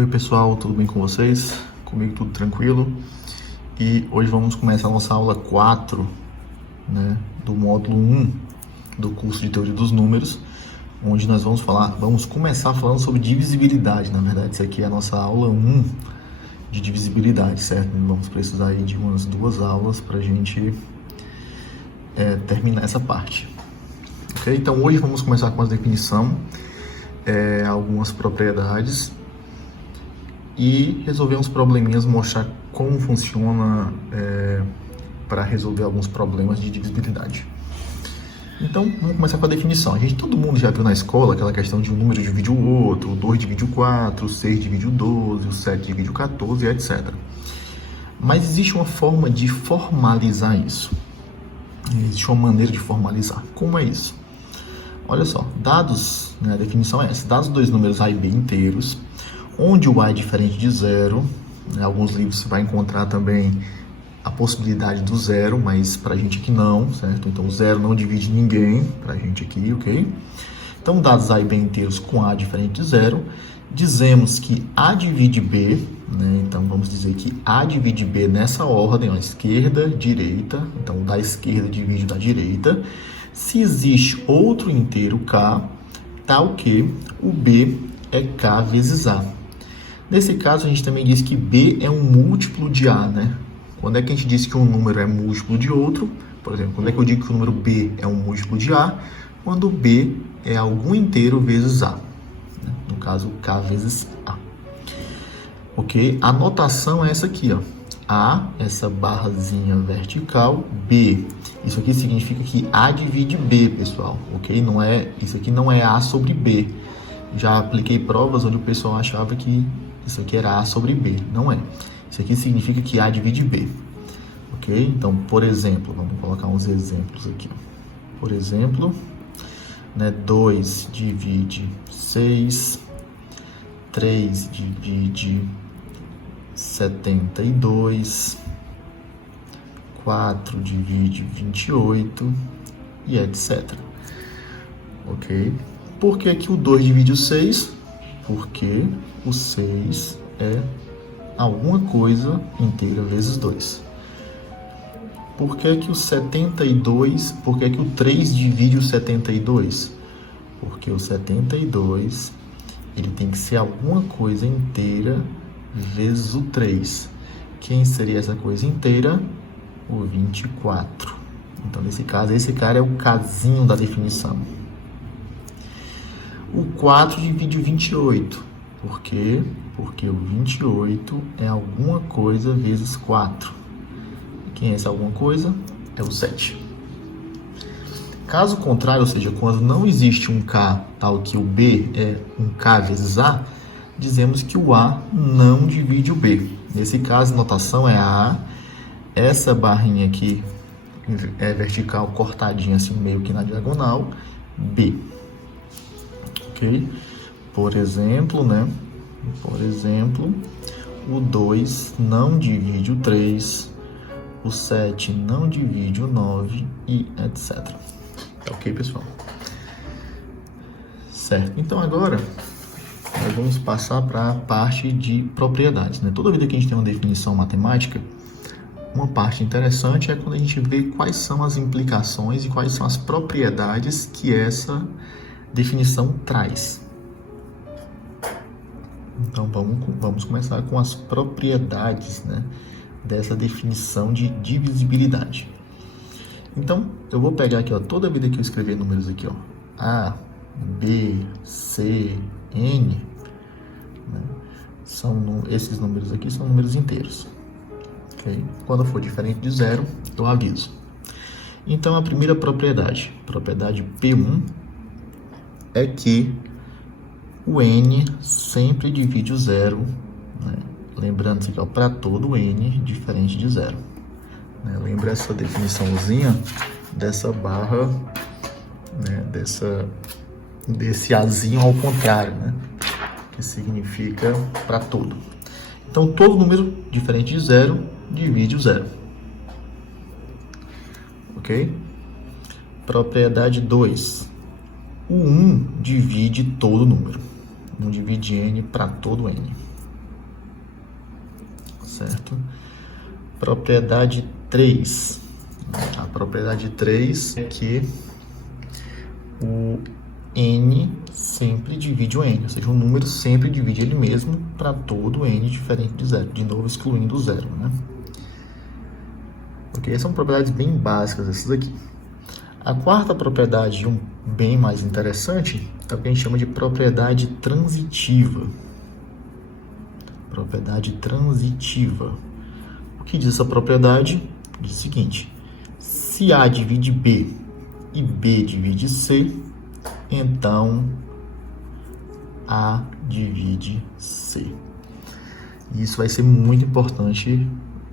Oi pessoal, tudo bem com vocês? Comigo tudo tranquilo. E hoje vamos começar a nossa aula 4, né, do módulo 1 do curso de Teoria dos Números, onde nós vamos começar falando sobre divisibilidade. Na verdade, isso aqui é a nossa aula 1 de divisibilidade, certo? Vamos precisar aí de umas 2 aulas para a gente terminar essa parte. Ok? Então hoje vamos começar com a definição, algumas propriedades e resolver uns probleminhas, mostrar como funciona para resolver alguns problemas de divisibilidade. Então, vamos começar com a definição. Todo mundo já viu na escola aquela questão de um número divide o outro, o 2 divide o 4, o 6 divide o 12, o 7 divide o 14, etc. Mas existe uma forma de formalizar isso. Existe uma maneira de formalizar. Como é isso? Olha só, dados, né, a definição é essa: dados dois números A e B inteiros, onde o A é diferente de zero. Em alguns livros você vai encontrar também a possibilidade do zero, mas pra gente aqui não, certo? Então o zero não divide ninguém pra gente aqui, ok? Então dados A e B inteiros com A diferente de zero, dizemos que A divide B, né? Então vamos dizer que A divide B nessa ordem, ó, esquerda, direita. Então o da esquerda divide o da direita. Se existe outro inteiro K, tal que o B é K vezes A. Nesse caso, a gente também diz que B é um múltiplo de A, né? Quando é que a gente diz que um número é múltiplo de outro? Por exemplo, quando é que eu digo que o número B é um múltiplo de A? Quando B é algum inteiro vezes A. No caso, K vezes A. Ok? A notação é essa aqui, ó. A, essa barrazinha vertical, B. Isso aqui significa que A divide B, pessoal. Ok? Isso aqui não é A sobre B. Já apliquei provas onde o pessoal achava que isso aqui era A sobre B. Não é. Isso aqui significa que A divide B. Ok? Então, por exemplo, vamos colocar uns exemplos aqui. Por exemplo, 2 divide 6, 3 divide 72, 4 divide 28 e etc. Ok? Por que que o 2 divide o 6? Porque o 6 é alguma coisa inteira vezes 2. Por que que o 72, por que que o 3 divide o 72? Porque o 72, ele tem que ser alguma coisa inteira vezes o 3. Quem seria essa coisa inteira? O 24. Então, nesse caso, esse cara é o casinho da definição. O 4 divide o 28. Por quê? Porque o 28 é alguma coisa vezes 4. Quem é essa alguma coisa? É o 7. Caso contrário, ou seja, quando não existe um K tal que o B é um K vezes A, dizemos que o A não divide o B. Nesse caso, a notação é A. Essa barrinha aqui é vertical, cortadinha assim meio que na diagonal, B. Ok? Por exemplo, o 2 não divide o 3, o 7 não divide o 9 e etc. Tá ok, pessoal? Certo. Então agora nós vamos passar para a parte de propriedades, né? Toda vida que a gente tem uma definição matemática, uma parte interessante é quando a gente vê quais são as implicações e quais são as propriedades que essa definição traz. Então vamos começar com as propriedades, né, dessa definição de divisibilidade. Então eu vou pegar aqui, ó, toda vida que eu escrever números aqui, ó, A, B, C, N, né, esses números aqui são números inteiros. Okay? Quando for diferente de zero, eu aviso. Então a primeira propriedade P1, é que o N sempre divide o zero, né? Lembrando isso aqui, para todo N diferente de zero. Né? Lembra essa definiçãozinha dessa barra, né? Desse Azinho ao contrário, né? Que significa para todo. Então, todo número diferente de zero divide o zero. Ok? Propriedade 2. O 1 divide todo número. 1 divide N para todo N. certo? Propriedade 3. A propriedade 3 é que o n sempre divide o n, ou seja, o número sempre divide ele mesmo para todo n diferente de zero, de novo excluindo o zero, né? Ok, são propriedades bem básicas essas aqui. A quarta propriedade, bem mais interessante, é o que a gente chama de propriedade transitiva. Propriedade transitiva. O que diz essa propriedade? Diz o seguinte: se A divide B e B divide C, então A divide C. E isso vai ser muito importante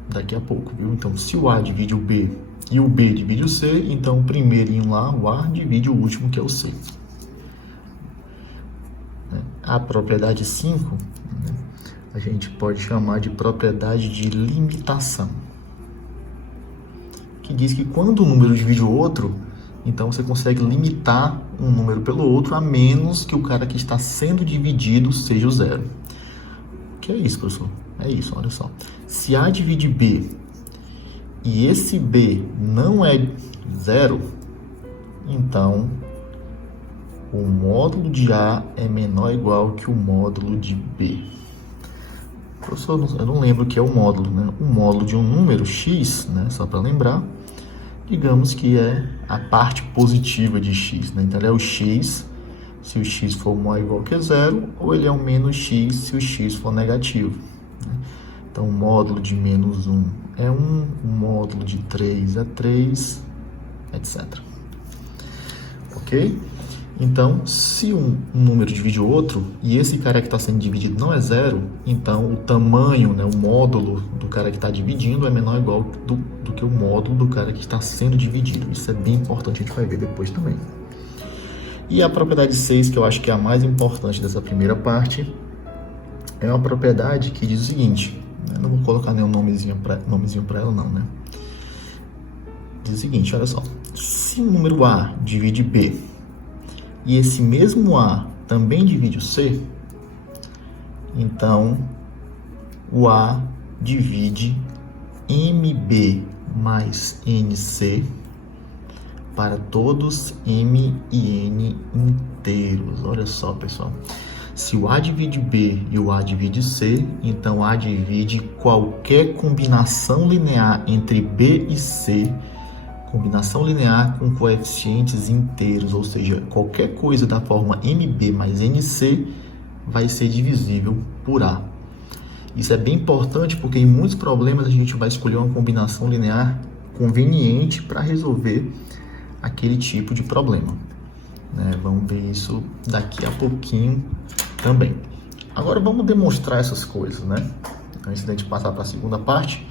daqui a pouco, viu? Então, se o A divide o B e o B divide o C, então o primeirinho lá, o A, divide o último, que é o C. A propriedade 5, a gente pode chamar de propriedade de limitação, que diz que quando um número divide o outro, então você consegue limitar um número pelo outro, a menos que o cara que está sendo dividido seja o zero. O que é isso, professor? É isso, olha só. Se A divide B e esse B não é zero, então o módulo de A é menor ou igual que o módulo de B. Professor, eu não lembro o que é o módulo, né? O módulo de um número x, né? Só para lembrar, digamos que é a parte positiva de x, né? Então ele é o x se o x for maior ou igual que zero, ou ele é o menos x se o x for negativo, né? Então o módulo de menos 1 é 1, o módulo de 3 é 3, etc. Ok? Então, se um número divide o outro, e esse cara que está sendo dividido não é zero, então o tamanho, né, o módulo do cara que está dividindo é menor ou igual do que o módulo do cara que está sendo dividido. Isso é bem importante, a gente vai ver depois também. E a propriedade 6, que eu acho que é a mais importante dessa primeira parte, é uma propriedade que diz o seguinte, né, não vou colocar nenhum nomezinho para ela não, né? Diz o seguinte, olha só, se o número A divide B, e esse mesmo A também divide o C, então o A divide MB mais NC para todos M e N inteiros. Olha só, pessoal. Se o A divide B e o A divide C, então A divide qualquer combinação linear entre B e C, combinação linear com coeficientes inteiros, ou seja, qualquer coisa da forma MB mais NC vai ser divisível por A. Isso é bem importante porque em muitos problemas a gente vai escolher uma combinação linear conveniente para resolver aquele tipo de problema, né? Vamos ver isso daqui a pouquinho também. Agora vamos demonstrar essas coisas, né? Antes da gente passar para a segunda parte,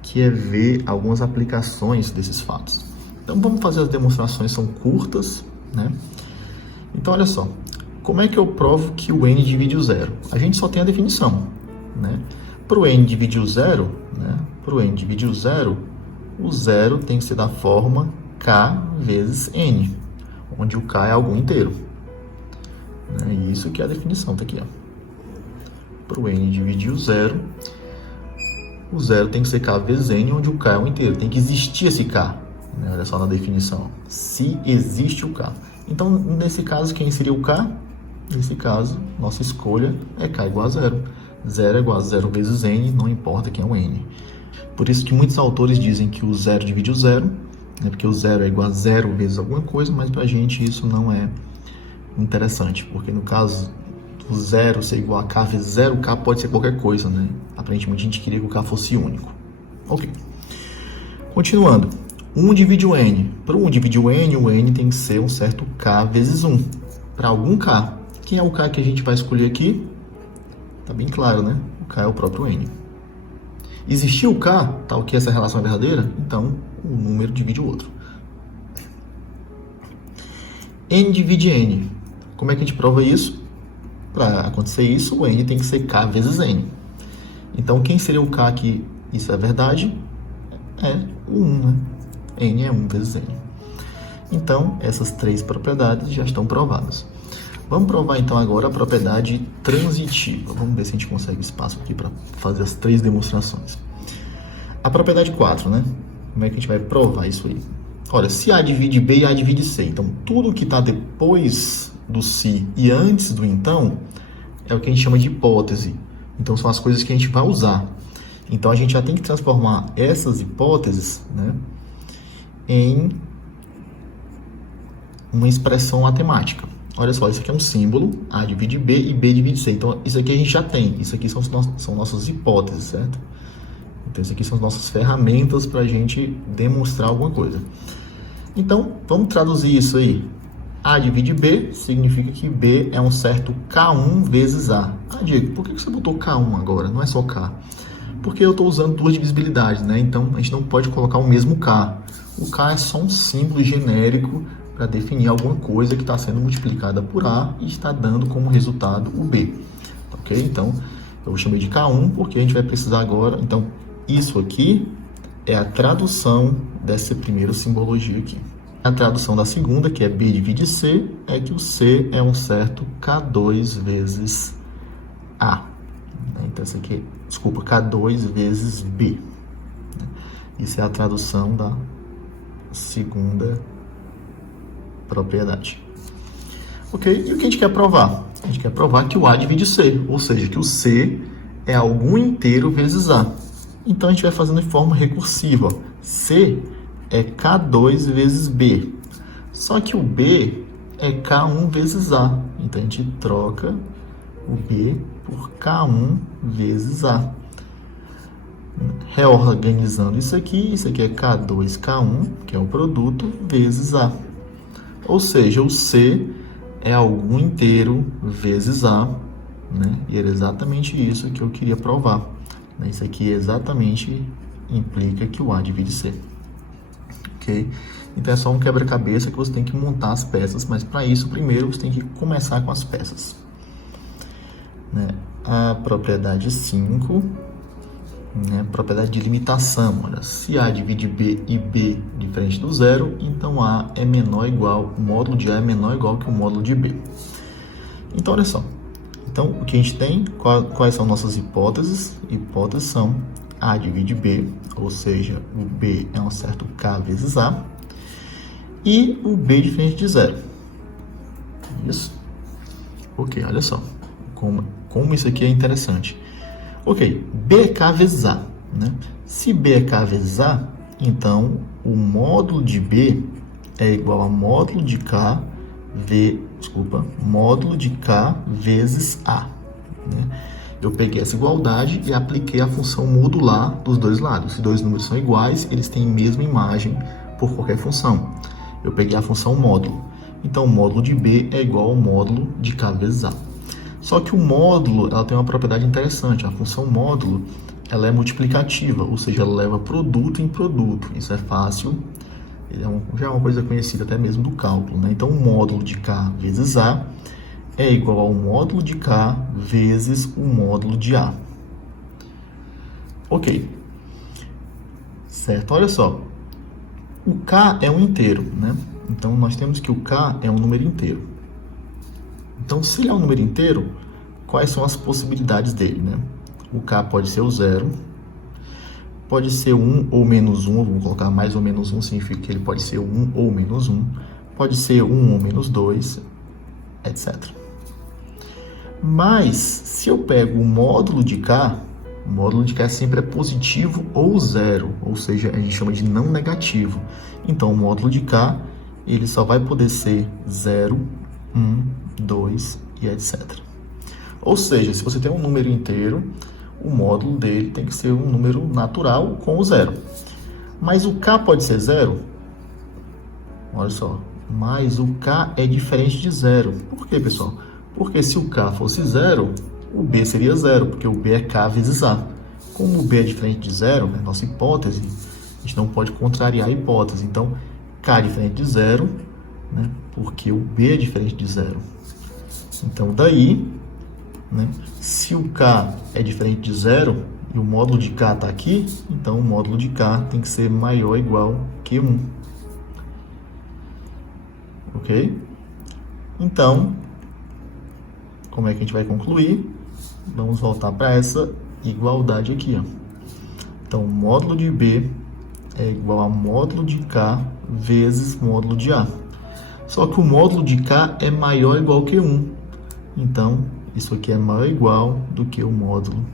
que é ver algumas aplicações desses fatos. Então vamos fazer as demonstrações, são curtas, né? Então olha só, como é que eu provo que o n divide o zero? A gente só tem a definição, né? Para o n dividir o zero, né? Para o n dividir o zero tem que ser da forma k vezes n, onde o k é algum inteiro, né? E isso que é a definição, tá aqui, ó. Para o n dividir o zero tem que ser k vezes n, onde o k é um inteiro. Tem que existir esse k, né? Olha só na definição. Se existe o k. Então, nesse caso, quem seria o k? Nesse caso, nossa escolha é k igual a zero. Zero é igual a zero vezes n, não importa quem é o n. Por isso que muitos autores dizem que o zero divide o zero, né? Porque o zero é igual a zero vezes alguma coisa, mas pra gente isso não é interessante, porque no caso o zero ser igual a k vezes zero, k pode ser qualquer coisa, né? Aparentemente a gente queria que o k fosse único. Ok. Continuando. 1 divide o n. Para o 1 dividir o n tem que ser um certo k vezes 1. Para algum k. Quem é o k que a gente vai escolher aqui? Tá bem claro, né? O k é o próprio n. Existiu o k, tal que essa relação é verdadeira, então um número divide o outro. N divide n. Como é que a gente prova isso? Para acontecer isso, o n tem que ser k vezes n. Então, quem seria o k que isso é verdade? É o 1, né? N é 1 vezes n. Então, essas três propriedades já estão provadas. Vamos provar então agora a propriedade transitiva. Vamos ver se a gente consegue espaço aqui para fazer as 3 demonstrações. A propriedade 4, né? Como é que a gente vai provar isso aí? Olha, se A divide B e A divide C, então tudo que está depois do se e antes do então é o que a gente chama de hipótese. Então são as coisas que a gente vai usar. Então a gente já tem que transformar essas hipóteses, né, em uma expressão matemática. Olha só, isso aqui é um símbolo, A divide B e B divide C. Então isso aqui a gente já tem, isso aqui são nossas hipóteses, certo? Então isso aqui são as nossas ferramentas para a gente demonstrar alguma coisa. Então vamos traduzir isso aí. A divide B significa que B é um certo K1 vezes A. Ah, Diego, por que você botou K1 agora? Não é só K. Porque eu estou usando 2 divisibilidades, né? Então a gente não pode colocar o mesmo K. O K é só um símbolo genérico para definir alguma coisa que está sendo multiplicada por A e está dando como resultado o B. Ok? Então eu chamei de K1 porque a gente vai precisar agora. Então isso aqui é a tradução dessa primeira simbologia aqui. A tradução da segunda, que é B divide C, é que o C é um certo K2 vezes A. Então, essa aqui, desculpa, K2 vezes B. Isso é a tradução da segunda propriedade. Ok? E o que a gente quer provar? A gente quer provar que o A divide C, ou seja, que o C é algum inteiro vezes A. Então, a gente vai fazendo de forma recursiva. C é K2 vezes B. Só que o B é K1 vezes A. Então, a gente troca o B por K1 vezes A. Reorganizando isso aqui é K2, K1, que é o produto, vezes A. Ou seja, o C é algum inteiro vezes A, né? E era exatamente isso que eu queria provar. Isso aqui exatamente implica que o A divide C. Ok? Então é só um quebra-cabeça que você tem que montar as peças, mas para isso primeiro você tem que começar com as peças. Né? A propriedade 5, né? Propriedade de limitação. Olha, se A divide B e B diferente do zero, então A é menor ou igual, o módulo de A é menor ou igual que o módulo de B. Então olha só. Então o que a gente tem, quais são nossas hipóteses? Hipóteses são A divide B, ou seja, o B é um certo K vezes A, e o B diferente de zero. Isso? Ok, olha só como isso aqui é interessante. Ok, B é K vezes A, né? Se B é K vezes A, então o módulo de B é igual a módulo de K módulo de K vezes A, né? Eu peguei essa igualdade e apliquei a função modular dos dois lados. Se dois números são iguais, eles têm a mesma imagem por qualquer função. Eu peguei a função módulo. Então, o módulo de B é igual ao módulo de K vezes A. Só que o módulo ela tem uma propriedade interessante. A função módulo ela é multiplicativa, ou seja, ela leva produto em produto. Isso é fácil, já é uma coisa conhecida até mesmo do cálculo, né? Então, o módulo de K vezes A é igual ao módulo de K vezes o módulo de A. Ok. Certo? Olha só. O K é um inteiro, né? Então, nós temos que o K é um número inteiro. Então, se ele é um número inteiro, quais são as possibilidades dele, né? O K pode ser o zero, pode ser 1 ou menos 1, vamos colocar mais ou menos 1, significa que ele pode ser 1 ou menos 1, pode ser 1 ou menos 2, etc. Mas, se eu pego o módulo de K sempre é positivo ou zero, ou seja, a gente chama de não negativo. Então, o módulo de K, ele só vai poder ser 0, 1, 2 e etc. Ou seja, se você tem um número inteiro, o módulo dele tem que ser um número natural com o zero. Mas o K pode ser zero? Olha só, mas o K é diferente de zero. Por quê, pessoal? Porque se o K fosse zero, o B seria zero, porque o B é K vezes A. Como o B é diferente de zero, é nossa hipótese, a gente não pode contrariar a hipótese. Então, K é diferente de zero, né, porque o B é diferente de zero. Então, daí, né, se o K é diferente de zero e o módulo de K está aqui, então o módulo de K tem que ser maior ou igual que 1. Ok? Então, como é que a gente vai concluir? Vamos voltar para essa igualdade aqui, ó. Então, módulo de B é igual a módulo de K vezes módulo de A. Só que o módulo de K é maior ou igual que 1. Então, isso aqui é maior ou igual do que o módulo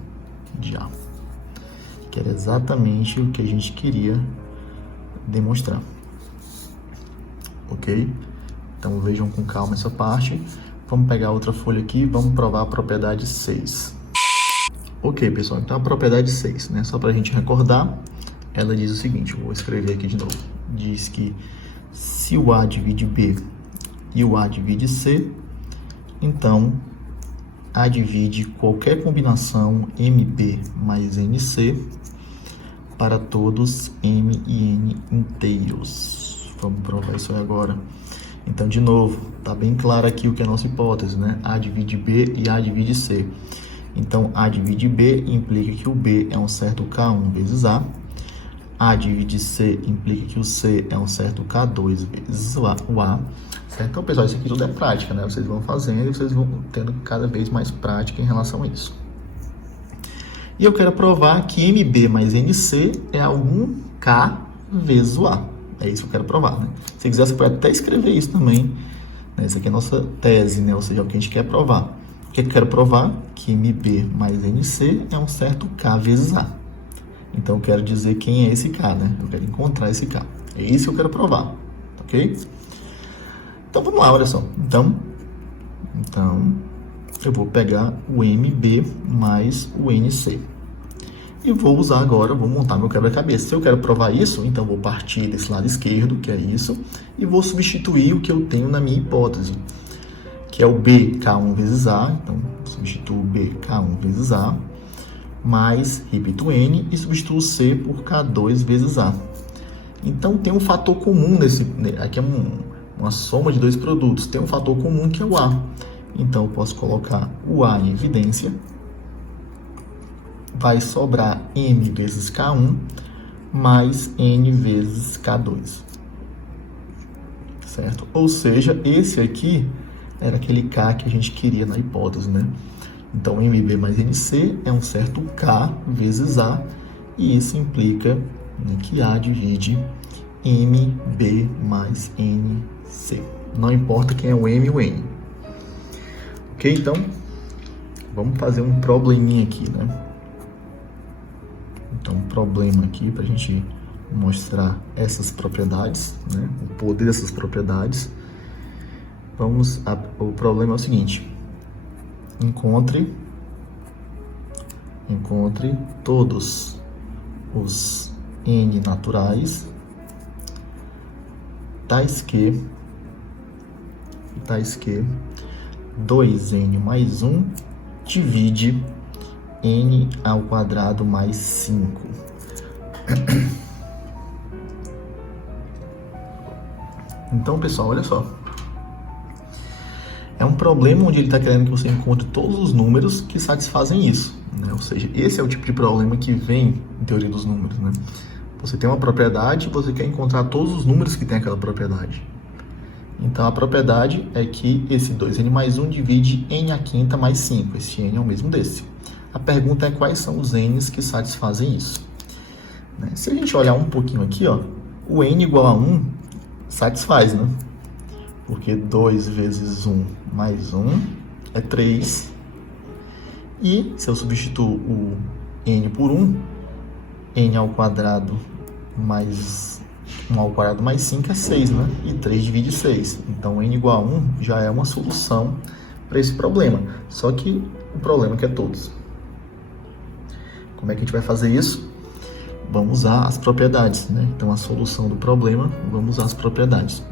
de A. Que era exatamente o que a gente queria demonstrar. Ok? Então, vejam com calma essa parte. Vamos pegar outra folha aqui e vamos provar a propriedade 6. Ok, pessoal. Então, a propriedade 6, né? Só para a gente recordar, ela diz o seguinte, eu vou escrever aqui de novo. Diz que se o A divide B e o A divide C, então A divide qualquer combinação MB mais NC para todos M e N inteiros. Vamos provar isso aí agora. Então, de novo, está bem claro aqui o que é a nossa hipótese, né? A divide B e A divide C. Então, A divide B implica que o B é um certo K1 vezes A. A divide C implica que o C é um certo K2 vezes o A. Certo? Então, pessoal, isso aqui tudo é prática, né? Vocês vão fazendo e vocês vão tendo cada vez mais prática em relação a isso. E eu quero provar que MB mais NC é algum K vezes o A. É isso que eu quero provar, né? Se quiser, você pode até escrever isso também. Né? Isso aqui é a nossa tese, né? Ou seja, é o que a gente quer provar. O que eu quero provar? Que MB mais NC é um certo K vezes A. Então, eu quero dizer quem é esse K, né? Eu quero encontrar esse K. É isso que eu quero provar, ok? Então, vamos lá, olha só. Então, eu vou pegar o MB mais o NC. E vou usar agora, vou montar meu quebra-cabeça. Se eu quero provar isso, então vou partir desse lado esquerdo, que é isso, e vou substituir o que eu tenho na minha hipótese, que é o B, K1 vezes A. Então, substituo B, K1 vezes A, mais, repito, N, e substituo C por K2 vezes A. Então, tem um fator comum nesse... Aqui é uma soma de dois produtos. Tem um fator comum que é o A. Então, eu posso colocar o A em evidência. Vai sobrar N vezes K1 mais N vezes K2. Certo? Ou seja, esse aqui era aquele K que a gente queria na hipótese, né? Então, MB mais NC é um certo K vezes A, e isso implica, né, que A divide MB mais NC. Não importa quem é o M e o N. Ok? Então, vamos fazer um probleminha aqui, né? Então, um problema aqui para a gente mostrar essas propriedades, né? O poder dessas propriedades. O problema é o seguinte: encontre todos os N naturais tais que 2N mais 1 divide N ao quadrado mais 5. Então, pessoal, olha só. É um problema onde ele está querendo que você encontre todos os números que satisfazem isso, né? Ou seja, esse é o tipo de problema que vem em teoria dos números, né? Você tem uma propriedade e você quer encontrar todos os números que tem aquela propriedade. Então, a propriedade é que esse 2N mais 1 divide N à quinta mais 5. Esse N é o mesmo desse. A pergunta é quais são os N's que satisfazem isso. Né? Se a gente olhar um pouquinho aqui, ó, o N igual a 1 satisfaz, né? Porque 2 vezes 1 mais 1 é 3. E se eu substituo o N por 1, N ao quadrado mais 1 ao quadrado mais 5 é 6, né? E 3 divide 6. Então, N igual a 1 já é uma solução para esse problema. Só que o problema é que é todos. Como é que a gente vai fazer isso? Vamos usar as propriedades, né? Então, a solução do problema, vamos usar as propriedades.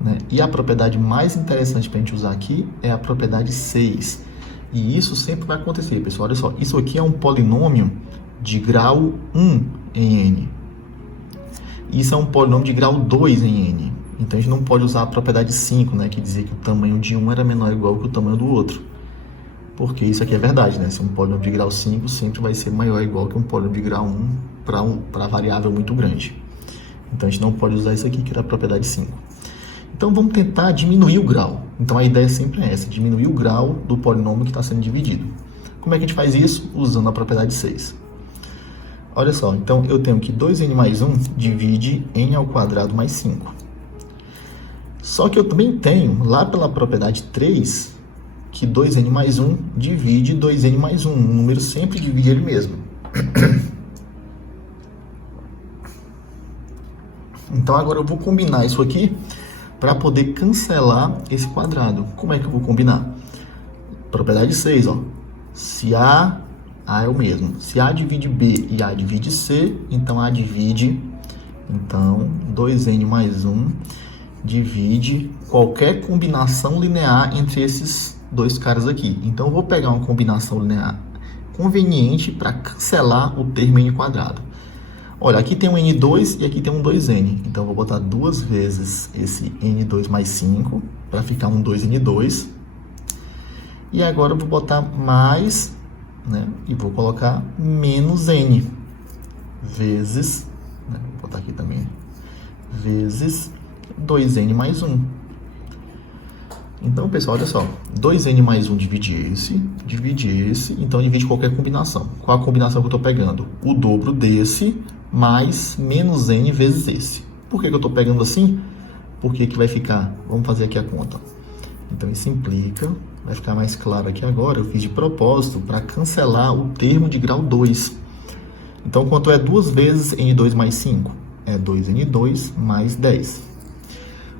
Né? E a propriedade mais interessante para a gente usar aqui é a propriedade 6. E isso sempre vai acontecer, pessoal. Olha só, isso aqui é um polinômio de grau 1 em N. Isso é um polinômio de grau 2 em N. Então, a gente não pode usar a propriedade 5, né? Que dizia que o tamanho de um era menor ou igual que o tamanho do outro. Porque isso aqui é verdade, né? Se um polinômio de grau 5 sempre vai ser maior ou igual que um polinômio de grau 1 para variável muito grande. Então, a gente não pode usar isso aqui, que era a propriedade 5. Então, vamos tentar diminuir o grau. Então a ideia sempre é essa, diminuir o grau do polinômio que está sendo dividido. Como é que a gente faz isso? Usando a propriedade 6. Olha só, então eu tenho que 2n mais 1 divide n ao quadrado mais 5. Só que eu também tenho, lá pela propriedade 3, que 2n mais 1 divide 2n mais 1. O número sempre divide ele mesmo. Então agora eu vou combinar isso aqui para poder cancelar esse quadrado. Como é que eu vou combinar? Propriedade 6, ó. Se A é o mesmo. Se A divide B e A divide C, então A divide... Então, 2n mais 1 divide qualquer combinação linear entre esses dois caras aqui. Então, eu vou pegar uma combinação linear conveniente para cancelar o termo n quadrado. Olha, aqui tem um n2 e aqui tem um 2n. Então, eu vou botar duas vezes esse n2 mais 5 para ficar um 2n2. E agora eu vou botar mais, né? E vou colocar menos n vezes, né? Vou botar aqui também, vezes 2n mais 1. Então, pessoal, olha só. 2n mais 1 divide esse, então divide qualquer combinação. Qual a combinação que eu estou pegando? O dobro desse mais menos n vezes esse. Por que eu estou pegando assim? Porque que vai ficar, vamos fazer aqui a conta. Então, isso implica, vai ficar mais claro aqui agora, eu fiz de propósito para cancelar o termo de grau 2. Então, quanto é 2 vezes n2 mais 5? É 2n2 mais 10.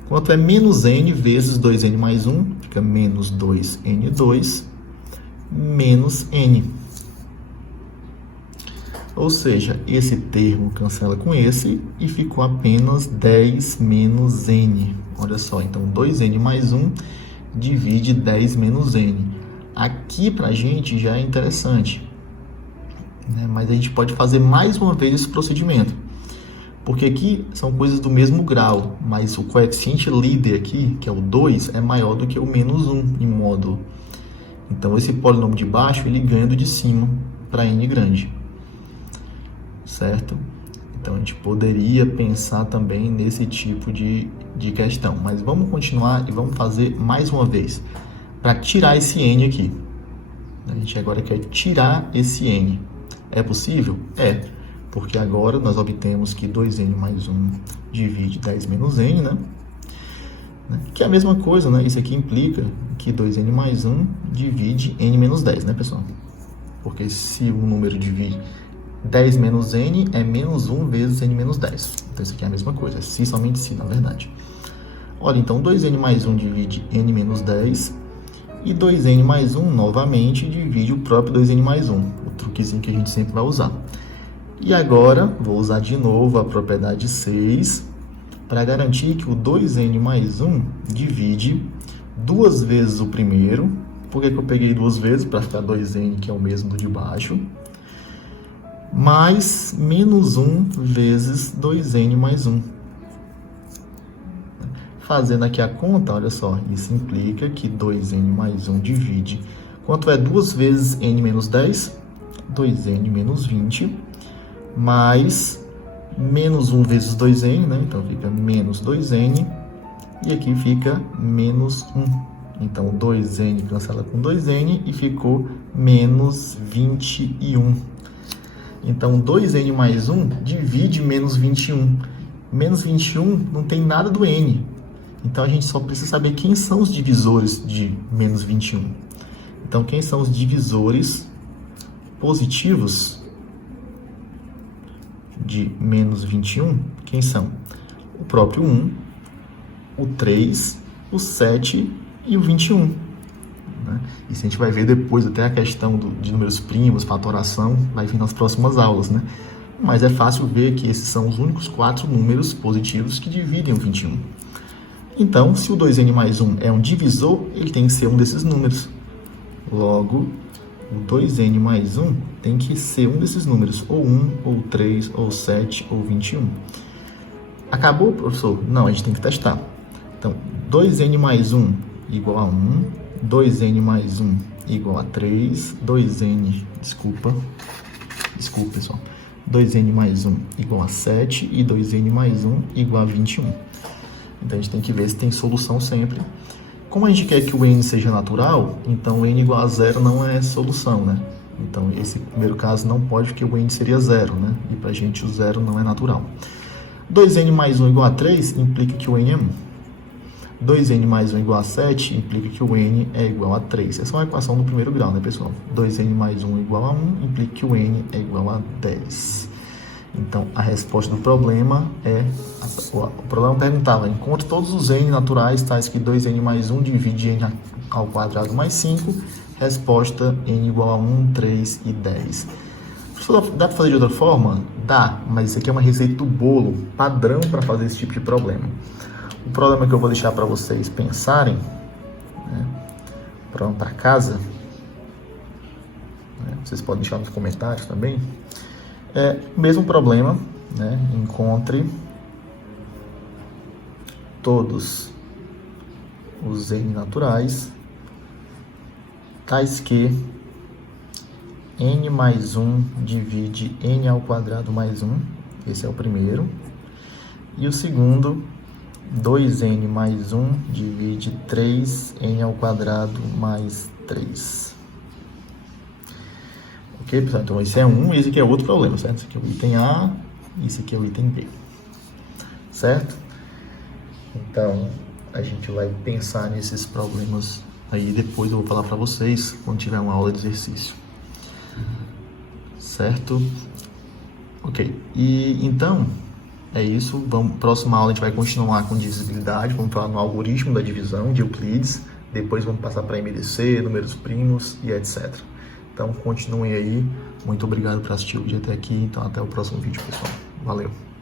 Quanto é menos n vezes 2n mais 1? Fica menos 2n2 menos n. Ou seja, esse termo cancela com esse e ficou apenas 10 menos n. Olha só, então 2n mais 1 divide 10 menos n. Aqui pra gente já é interessante, né? Mas a gente pode fazer mais uma vez esse procedimento. Porque aqui são coisas do mesmo grau, mas o coeficiente líder aqui, que é o 2, é maior do que o menos 1 em módulo. Então esse polinômio de baixo, ele ganha do de cima para n grande. Certo? Então a gente poderia pensar também nesse tipo de questão. Mas vamos continuar e vamos fazer mais uma vez. Para tirar esse n aqui. A gente agora quer tirar esse n. É possível? É. Porque agora nós obtemos que 2n mais 1 divide 10 menos n, né? Que é a mesma coisa, né? Isso aqui implica que 2n mais 1 divide n menos 10, né, pessoal? Porque se o número divide 10 menos n é menos 1 vezes n menos 10. Então, isso aqui é a mesma coisa. É se, somente se, na verdade. Olha, então, 2n mais 1 divide n menos 10. E 2n mais 1, novamente, divide o próprio 2n mais 1. O truquezinho que a gente sempre vai usar. E agora, vou usar de novo a propriedade 6 para garantir que o 2n mais 1 divide duas vezes o primeiro. Por que eu peguei duas vezes? Para ficar 2n, que é o mesmo do de baixo. Mais menos 1 vezes 2n mais 1. Fazendo aqui a conta, olha só, isso implica que 2n mais 1 divide. Quanto é 2 vezes n menos 10? 2n menos 20, mais menos 1 vezes 2n, né? Então fica menos 2n, e aqui fica menos 1. Então 2n cancela com 2n e ficou menos 21. Então, 2n mais 1 divide menos 21. Menos 21 não tem nada do n. Então, a gente só precisa saber quem são os divisores de menos 21. Então, quem são os divisores positivos de menos 21? Quem são? O próprio 1, o 3, o 7 e o 21. Isso a gente vai ver depois, até a questão de números primos, fatoração, vai vir nas próximas aulas, né? Mas é fácil ver que esses são os únicos 4 números positivos que dividem o 21. Então, se o 2n mais 1 é um divisor, ele tem que ser um desses números. Logo, o 2n mais 1 tem que ser um desses números, ou 1, ou 3, ou 7, ou 21. Acabou, professor? Não, a gente tem que testar. Então, 2n mais 1 igual a 1, 2n mais 1 igual a 3, 2n, desculpa pessoal, 2n mais 1 igual a 7 e 2n mais 1 igual a 21. Então, a gente tem que ver se tem solução sempre. Como a gente quer que o n seja natural, então n igual a zero não é solução, né? Então, esse primeiro caso não pode, porque o n seria zero, né? E para a gente o zero não é natural. 2n mais 1 igual a 3 implica que o n é 1. 2n mais 1 igual a 7 implica que o n é igual a 3. Essa é uma equação do primeiro grau, né, pessoal? 2n mais 1 igual a 1 implica que o n é igual a 10. Então, a resposta do problema é... O problema perguntava, encontre todos os n naturais, tais que 2n mais 1 divide n ao quadrado mais 5. Resposta, n igual a 1, 3 e 10. Dá para fazer de outra forma? Dá, mas isso aqui é uma receita do bolo, padrão para fazer esse tipo de problema. O problema que eu vou deixar para vocês pensarem, né, problema para casa, né, vocês podem deixar nos comentários também, é o mesmo problema, né, encontre todos os n naturais, tais que n mais 1 divide n ao quadrado mais 1, esse é o primeiro, e o segundo, 2n mais 1 divide 3n ao quadrado mais 3. Ok, pessoal? Então, esse é um e esse aqui é outro problema, certo? Esse aqui é o item A e esse aqui é o item B. Certo? Então, a gente vai pensar nesses problemas aí, depois eu vou falar para vocês quando tiver uma aula de exercício. Certo? Ok. E então, é isso. Próxima aula a gente vai continuar com divisibilidade, vamos falar no algoritmo da divisão de Euclides, depois vamos passar para MDC, números primos e etc. Então, continuem aí. Muito obrigado por assistir o vídeo até aqui. Então, até o próximo vídeo, pessoal. Valeu!